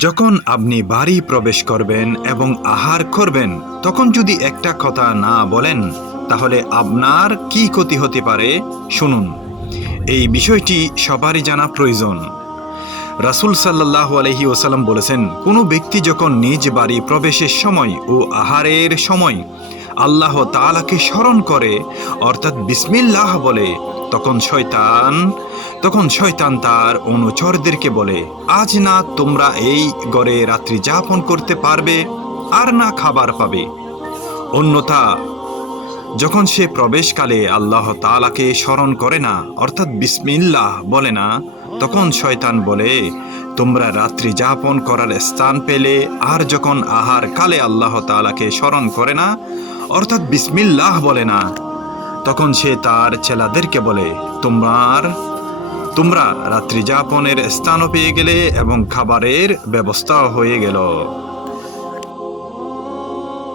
যখন আপনি বাড়ি প্রবেশ করবেন এবং আহার করবেন, তখন যদি একটা কথা না বলেন, তাহলে আপনার কি ক্ষতি হতে পারে শুনুন। এই বিষয়টি সবারই জানা প্রয়োজন। রাসূল সাল্লাল্লাহু আলাইহি ওয়াসাল্লাম বলেছেন, কোনো ব্যক্তি যখন নিজ বাড়ি প্রবেশের সময় ও আহারের সময় আল্লাহ তাআলাকে স্মরণ করে, অর্থাৎ বিসমিল্লাহ বলে, তখন শয়তান তার অনুচরদেরকে বলে, আজ না তোমরা এই ঘরে রাত্রি যাপন করতে পারবে, আর না খাবার পাবে। অন্যথা যখন সে প্রবেশকালে আল্লাহ তাআলাকে স্মরণ করে না, অর্থাৎ বিসমিল্লাহ বলে না, তখন শয়তান বলে, তোমরা রাত্রি যাপন করার স্থান পেলে, আর যখন আহার কালে আল্লাহ তাআলাকে স্মরণ করে না, অর্থাৎ বিসমিল্লাহ বলে না, তখন সে তার ছেলেদেরকে বলে, তোমরা রাত্রি যাপনের স্থানও পেয়ে গেলে এবং খাবারের ব্যবস্থাও হয়ে গেল।